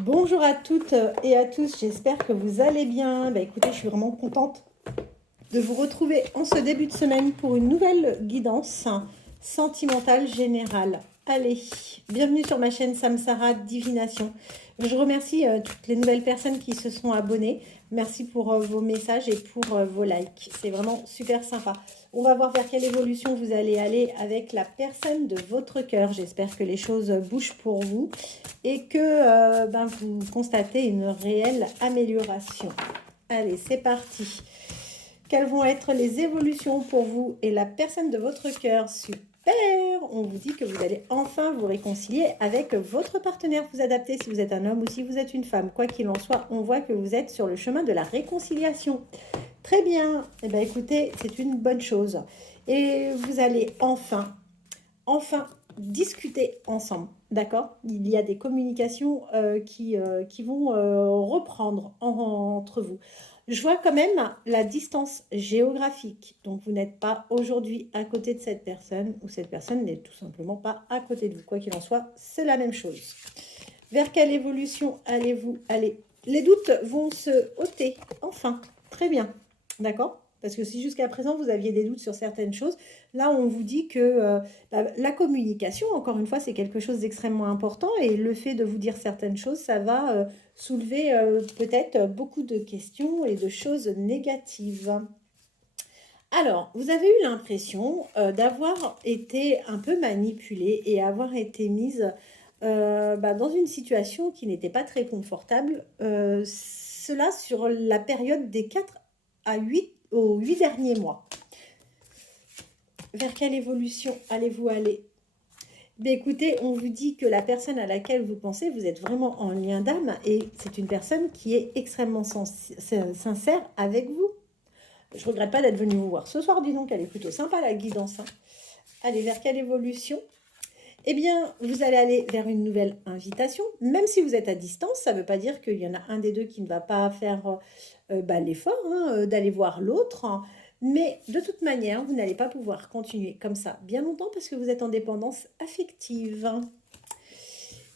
Bonjour à toutes et à tous, j'espère que vous allez bien. Écoutez, je suis vraiment contente de vous retrouver en ce début de semaine pour une nouvelle guidance sentimentale générale. Allez, bienvenue sur ma chaîne Samsara Divination. Je remercie toutes les nouvelles personnes qui se sont abonnées. Merci pour vos messages et pour vos likes. C'est vraiment super sympa. On va voir vers quelle évolution vous allez aller avec la personne de votre cœur. J'espère que les choses bougent pour vous et que vous constatez une réelle amélioration. Allez, c'est parti. Quelles vont être les évolutions pour vous et la personne de votre cœur? Super! On vous dit que vous allez enfin vous réconcilier avec votre partenaire. Vous adaptez si vous êtes un homme ou si vous êtes une femme. Quoi qu'il en soit, on voit que vous êtes sur le chemin de la réconciliation. Très bien. Eh bien, écoutez, c'est une bonne chose. Et vous allez enfin discuter ensemble. D'accord? Il y a des communications qui vont reprendre entre vous. Je vois quand même la distance géographique. Donc, vous n'êtes pas aujourd'hui à côté de cette personne ou cette personne n'est tout simplement pas à côté de vous. Quoi qu'il en soit, c'est la même chose. Vers quelle évolution allez-vous aller? Les doutes vont se ôter. Enfin, très bien. D'accord? Parce que si jusqu'à présent, vous aviez des doutes sur certaines choses, là, on vous dit que la communication, encore une fois, c'est quelque chose d'extrêmement important. Et le fait de vous dire certaines choses, ça va soulever peut-être beaucoup de questions et de choses négatives. Alors, vous avez eu l'impression d'avoir été un peu manipulée et avoir été mise dans une situation qui n'était pas très confortable. Cela sur la période des 4 à 8 aux 8 derniers mois. Vers quelle évolution allez-vous aller? Écoutez, on vous dit que la personne à laquelle vous pensez, vous êtes vraiment en lien d'âme et c'est une personne qui est extrêmement sincère avec vous. Je ne regrette pas d'être venue vous voir ce soir, dis donc, elle est plutôt sympa la guidance. Allez, vers quelle évolution? Eh bien, vous allez aller vers une nouvelle invitation. Même si vous êtes à distance, ça ne veut pas dire qu'il y en a un des deux qui ne va pas faire l'effort d'aller voir l'autre. Mais de toute manière, vous n'allez pas pouvoir continuer comme ça bien longtemps parce que vous êtes en dépendance affective.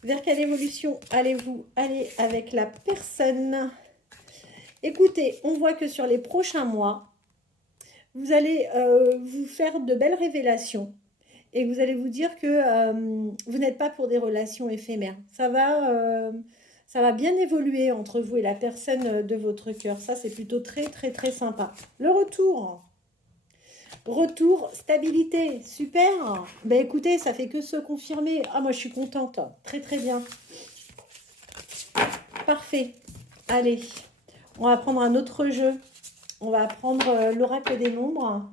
Vers quelle évolution allez-vous aller avec la personne? Écoutez, on voit que sur les prochains mois, vous allez vous faire de belles révélations et vous allez vous dire que vous n'êtes pas pour des relations éphémères. Ça va bien évoluer entre vous et la personne de votre cœur. Ça, c'est plutôt très, très, très sympa. Le retour. Retour, stabilité, super. Écoutez, ça fait que se confirmer. Ah, moi, je suis contente. Très, très bien. Parfait. Allez, on va prendre un autre jeu. On va prendre l'oracle des nombres.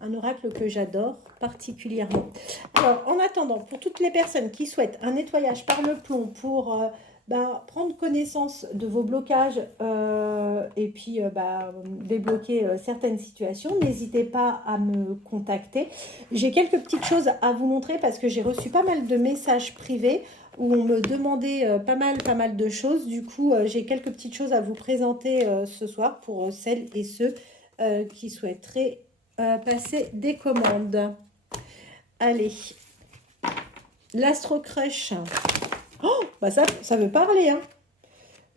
Un oracle que j'adore particulièrement. Alors, en attendant, pour toutes les personnes qui souhaitent un nettoyage par le plomb pour prendre connaissance de vos blocages et puis débloquer certaines situations, n'hésitez pas à me contacter. J'ai quelques petites choses à vous montrer parce que j'ai reçu pas mal de messages privés où on me demandait pas mal de choses. Du coup, j'ai quelques petites choses à vous présenter ce soir pour celles et ceux qui souhaiteraient passer des commandes. Allez. L'Astro Crush. Oh, ça veut parler, hein.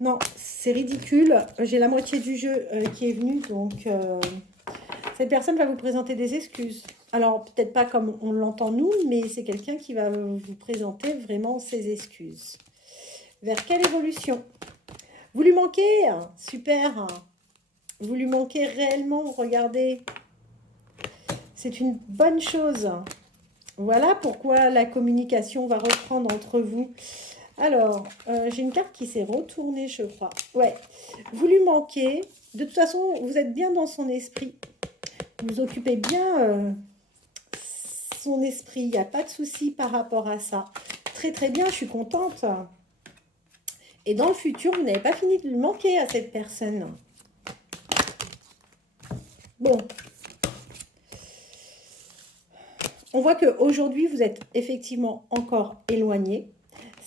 Non, c'est ridicule. J'ai la moitié du jeu qui est venu, donc cette personne va vous présenter des excuses. Alors, peut-être pas comme on l'entend nous, mais c'est quelqu'un qui va vous présenter vraiment ses excuses. Vers quelle évolution? Vous lui manquez? Super. Vous lui manquez réellement? Regardez. C'est une bonne chose. Voilà pourquoi la communication va reprendre entre vous. Alors, j'ai une carte qui s'est retournée, je crois. Ouais, vous lui manquez. De toute façon, vous êtes bien dans son esprit. Vous occupez bien son esprit. Il n'y a pas de souci par rapport à ça. Très, très bien, je suis contente. Et dans le futur, vous n'avez pas fini de lui manquer à cette personne. Bon. On voit qu'aujourd'hui, vous êtes effectivement encore éloigné.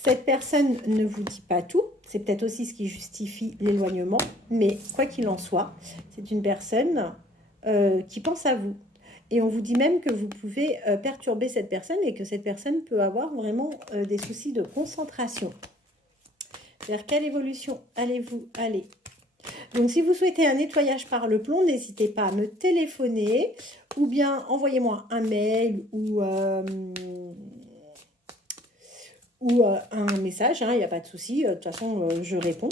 Cette personne ne vous dit pas tout. C'est peut-être aussi ce qui justifie l'éloignement. Mais quoi qu'il en soit, c'est une personne qui pense à vous. Et on vous dit même que vous pouvez perturber cette personne et que cette personne peut avoir vraiment des soucis de concentration. Vers quelle évolution allez-vous aller? Donc, si vous souhaitez un nettoyage par le plomb, n'hésitez pas à me téléphoner ou bien envoyez-moi un mail ou un message, il n'y a pas de souci, de toute façon, je réponds.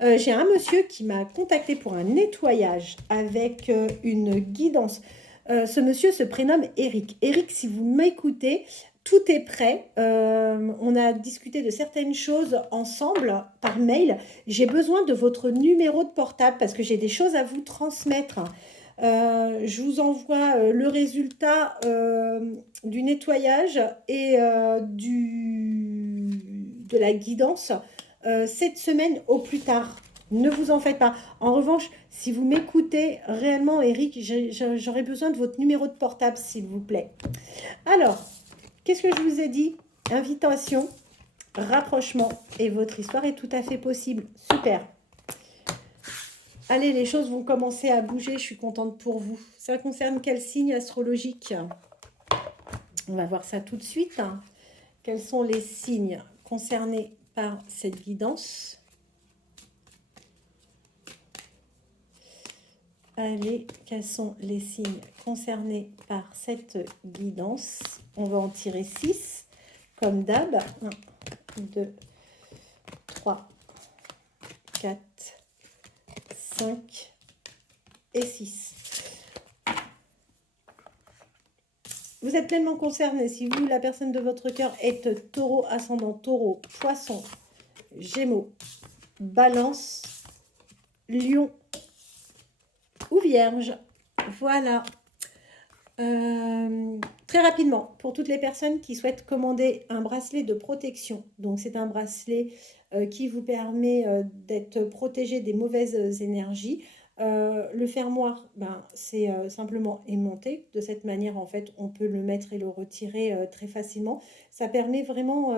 J'ai un monsieur qui m'a contacté pour un nettoyage avec une guidance. Ce monsieur se prénomme Eric. Eric, si vous m'écoutez, tout est prêt. On a discuté de certaines choses ensemble par mail. J'ai besoin de votre numéro de portable parce que j'ai des choses à vous transmettre. Je vous envoie le résultat du nettoyage et de la guidance cette semaine au plus tard. Ne vous en faites pas. En revanche, si vous m'écoutez réellement, Eric, j'aurais besoin de votre numéro de portable, s'il vous plaît. Alors, qu'est-ce que je vous ai dit? Invitation, rapprochement, et votre histoire est tout à fait possible. Super. Allez, les choses vont commencer à bouger, je suis contente pour vous. Ça concerne quel signe astrologique? On va voir ça tout de suite. Quels sont les signes concernés par cette guidance? Allez, quels sont les signes concernés par cette guidance? On va en tirer 6, comme d'hab. 1, 2, 3, 4, 5 et 6. Vous êtes pleinement concerné. Si vous, la personne de votre cœur, êtes taureau, ascendant taureau, poisson, gémeaux, balance, lion ou vierge. Voilà. Très rapidement, pour toutes les personnes qui souhaitent commander un bracelet de protection. Donc, c'est un bracelet qui vous permet d'être protégé des mauvaises énergies. Le fermoir, c'est simplement aimanté. De cette manière, en fait, on peut le mettre et le retirer très facilement. Ça permet vraiment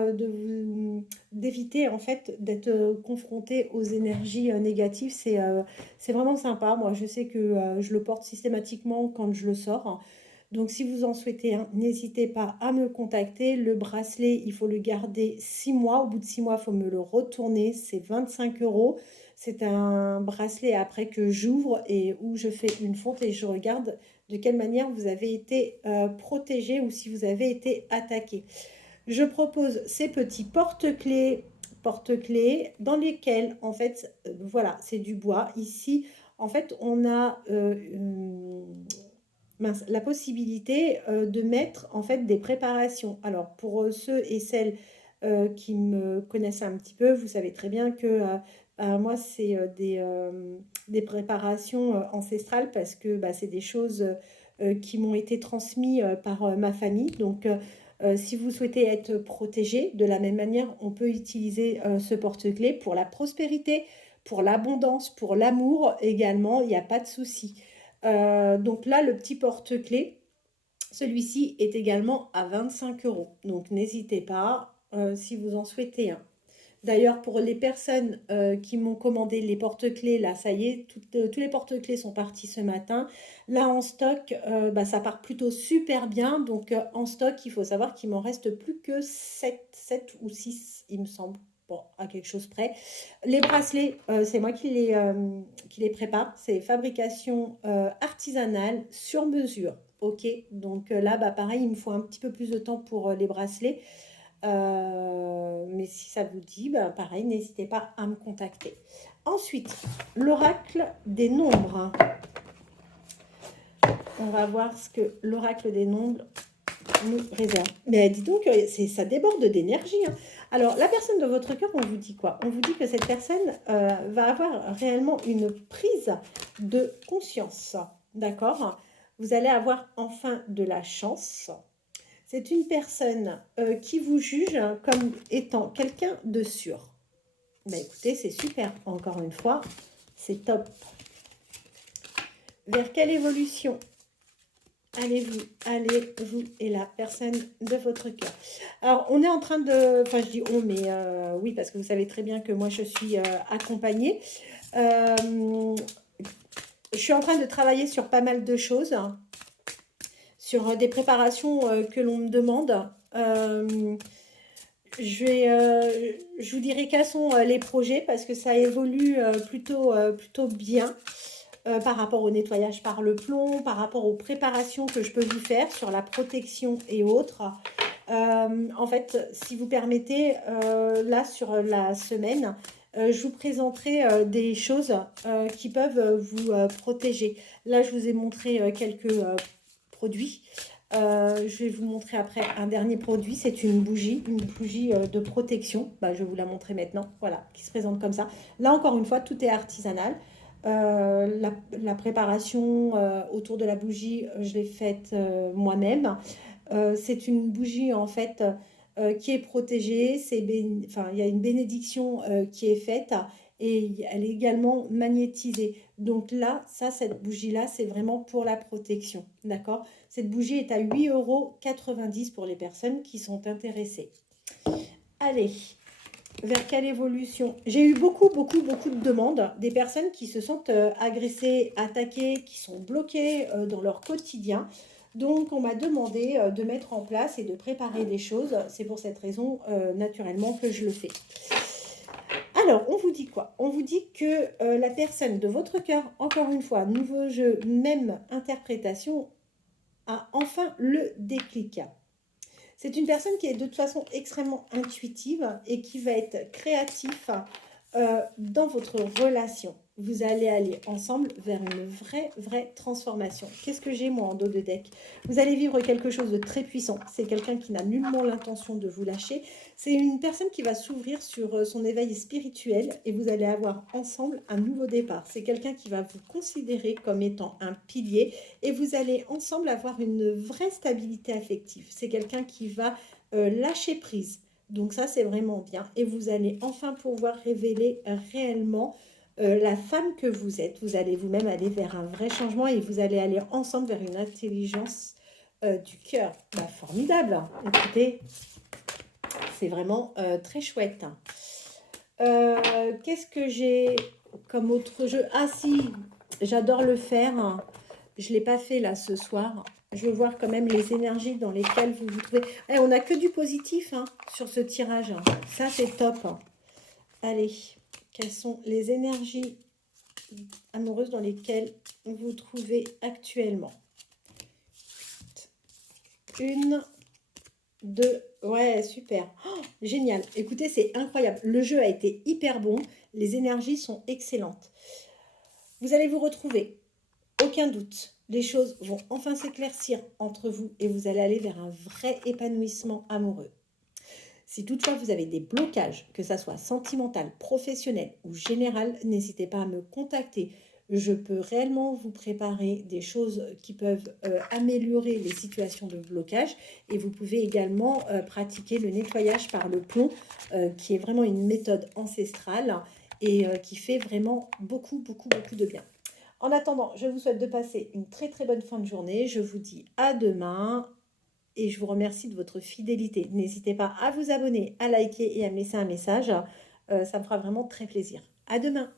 d'éviter, en fait, d'être confronté aux énergies négatives. C'est vraiment sympa. Moi, je sais que je le porte systématiquement quand je le sors. Donc, si vous en souhaitez un, n'hésitez pas à me contacter. Le bracelet, il faut le garder 6 mois. Au bout de 6 mois, il faut me le retourner. C'est 25 €. C'est un bracelet après que j'ouvre et où je fais une fonte et je regarde de quelle manière vous avez été protégé ou si vous avez été attaqué. Je propose ces petits porte-clés dans lesquels, en fait, voilà, c'est du bois. Ici, en fait, on a la possibilité de mettre en fait des préparations. Alors pour ceux et celles qui me connaissent un petit peu, vous savez très bien que moi c'est des préparations ancestrales parce que c'est des choses qui m'ont été transmises par ma famille. Donc si vous souhaitez être protégé, de la même manière, on peut utiliser ce porte-clés pour la prospérité, pour l'abondance, pour l'amour également, il n'y a pas de souci. Donc là, le petit porte-clés, celui-ci est également à 25 €. Donc n'hésitez pas si vous en souhaitez un. D'ailleurs, pour les personnes qui m'ont commandé les porte-clés, là, ça y est, tous les porte-clés sont partis ce matin. Là, en stock, ça part plutôt super bien. Donc, en stock, il faut savoir qu'il m'en reste plus que 7 ou 6, il me semble. Bon, à quelque chose près. Les bracelets, c'est moi qui les prépare. C'est fabrication artisanale sur mesure. Ok, donc là, pareil, il me faut un petit peu plus de temps pour les bracelets. Mais si ça vous dit, pareil, n'hésitez pas à me contacter. Ensuite, l'oracle des nombres. On va voir ce que l'oracle des nombres nous réserve. Mais dis donc, ça déborde d'énergie. Alors, la personne de votre cœur, on vous dit quoi? On vous dit que cette personne va avoir réellement une prise de conscience. D'accord? Vous allez avoir enfin de la chance. C'est une personne qui vous juge comme étant quelqu'un de sûr. Écoutez, c'est super. Encore une fois, c'est top. Vers quelle évolution allez-vous et la personne de votre cœur? Alors, on est en train de... Enfin, je dis on, mais oui, parce que vous savez très bien que moi, je suis accompagnée. Je suis en train de travailler sur pas mal de choses. Sur des préparations que l'on me demande. Je vous dirai quels sont les projets parce que ça évolue plutôt bien par rapport au nettoyage par le plomb, par rapport aux préparations que je peux vous faire sur la protection et autres. En fait, si vous permettez, là sur la semaine, je vous présenterai des choses qui peuvent vous protéger. Là, je vous ai montré quelques produits. Je vais vous montrer après un dernier produit. C'est une bougie de protection. Bah, je vais vous la montrer maintenant. Voilà, qui se présente comme ça. Là, encore une fois, tout est artisanal. La préparation autour de la bougie, je l'ai faite moi-même. C'est une bougie en fait qui est protégée. Enfin, il y a une bénédiction qui est faite et elle est également magnétisée. Donc là, cette bougie-là, c'est vraiment pour la protection. D'accord? Cette bougie est à 8,90 € pour les personnes qui sont intéressées. Allez, vers quelle évolution? J'ai eu beaucoup de demandes, des personnes qui se sentent agressées, attaquées, qui sont bloquées dans leur quotidien. Donc, on m'a demandé de mettre en place et de préparer des choses. C'est pour cette raison, naturellement, que je le fais. Alors, on vous dit quoi? On vous dit que la personne de votre cœur, encore une fois, nouveau jeu, même interprétation, a enfin le déclic. C'est une personne qui est de toute façon extrêmement intuitive et qui va être créatif dans votre relation. Vous allez aller ensemble vers une vraie transformation. Qu'est-ce que j'ai moi en dos de deck? Vous allez vivre quelque chose de très puissant. C'est quelqu'un qui n'a nullement l'intention de vous lâcher. C'est une personne qui va s'ouvrir sur son éveil spirituel et vous allez avoir ensemble un nouveau départ. C'est quelqu'un qui va vous considérer comme étant un pilier et vous allez ensemble avoir une vraie stabilité affective. C'est quelqu'un qui va lâcher prise. Donc ça, c'est vraiment bien. Et vous allez enfin pouvoir révéler réellement la femme que vous êtes. Vous allez vous-même aller vers un vrai changement et vous allez aller ensemble vers une intelligence du cœur. Bah, formidable. Écoutez, c'est vraiment très chouette. Qu'est-ce que j'ai comme autre jeu? Ah si, j'adore le faire. Je ne l'ai pas fait là ce soir. Je veux voir quand même les énergies dans lesquelles vous vous trouvez. Eh, on n'a que du positif sur ce tirage. Ça, c'est top. Allez, quelles sont les énergies amoureuses dans lesquelles vous vous trouvez actuellement? Une, deux. Ouais, super. Oh, génial. Écoutez, c'est incroyable. Le jeu a été hyper bon. Les énergies sont excellentes. Vous allez vous retrouver. Aucun doute, les choses vont enfin s'éclaircir entre vous et vous allez aller vers un vrai épanouissement amoureux. Si toutefois vous avez des blocages, que ce soit sentimental, professionnel ou général, n'hésitez pas à me contacter. Je peux réellement vous préparer des choses qui peuvent améliorer les situations de blocage et vous pouvez également pratiquer le nettoyage par le plomb qui est vraiment une méthode ancestrale et qui fait vraiment beaucoup de bien. En attendant, je vous souhaite de passer une très bonne fin de journée. Je vous dis à demain et je vous remercie de votre fidélité. N'hésitez pas à vous abonner, à liker et à me laisser un message. Ça me fera vraiment très plaisir. À demain.